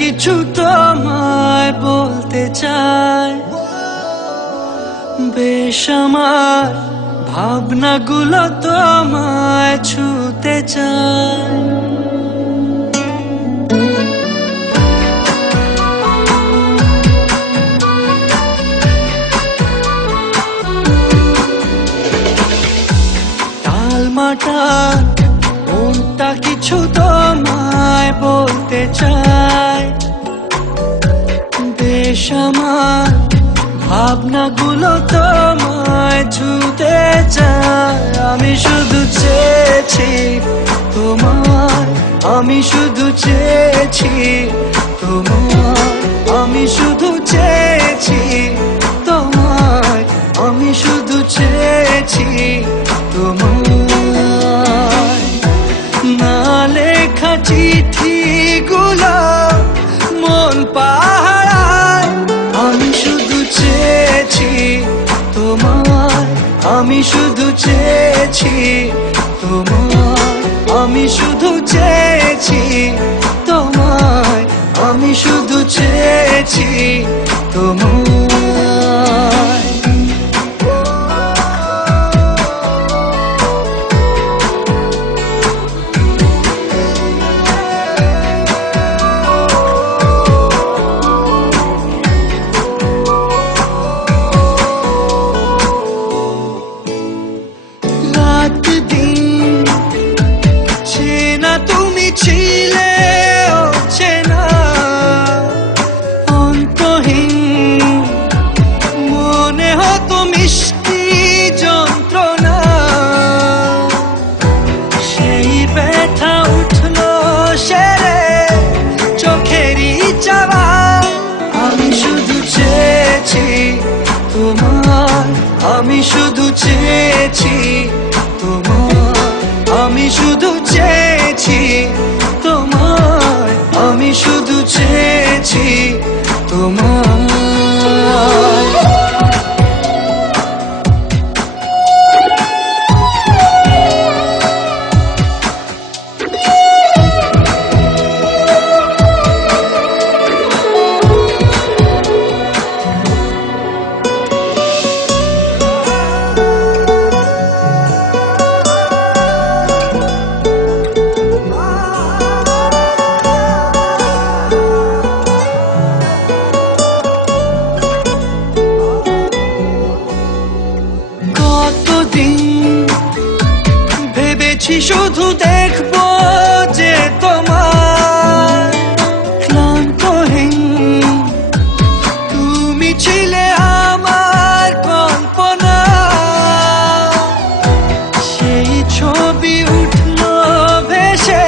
কিছু তোমায় বলতে চাই, বেশ আমার ভাবনাগুলো তোমায় ছুতে চাই। টালমাটাল মনটা কিছু তোমায় বলতে চাই, বেশ আমার ভাবনাগুলো তোমায় ছুতে চাই। আমি শুধু চেয়েছি তোমায়, আমি শুধু চেয়েছি তোমায়, আমি শুধু চেয়েছি তোমায়, আমি শুধু চেয়েছি তোমায়। না লেখা চিঠিগুলো মন পাহারায়, আমি শুধু চেয়েছি তোমায়, আমি শুধু চেয়েছি তোমায়, আমি শুধু চেয়েছি তোমায়, আমি শুধু চেয়েছি তোমায়। তুমি ছিলে অচেনা অন্তহীন, মনে হতো মিষ্টি যন্ত্রণা, সেই ব্যথা উঠলো সেরে চোখেরই চাওয়া। আমি শুধু চেয়েছি তোমার, আমি শুধু চেয়েছি তোমার, আমি শুধু চেয়েছি তোমায়, আমি শুধু চেয়েছি তোমায়। ভেবেছি শুধু দেখবো যে তোমার ক্লান্তহীন, তুমি ছিলে আমার কল্পনা, সেই ছবি উঠলো ভেসে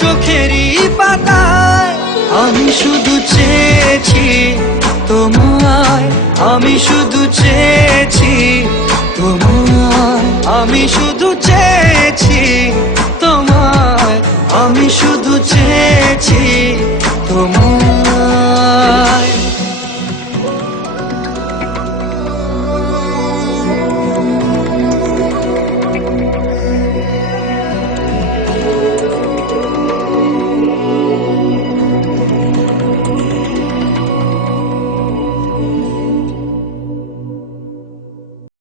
চোখেরই পাতায়। আমি শুধু চেয়েছি তোমায়, আমি শুধু চেয়েছি তোমায়, আমি শুধু চেয়েছি তোমায়, আমি শুধু চেয়েছি তোমায়।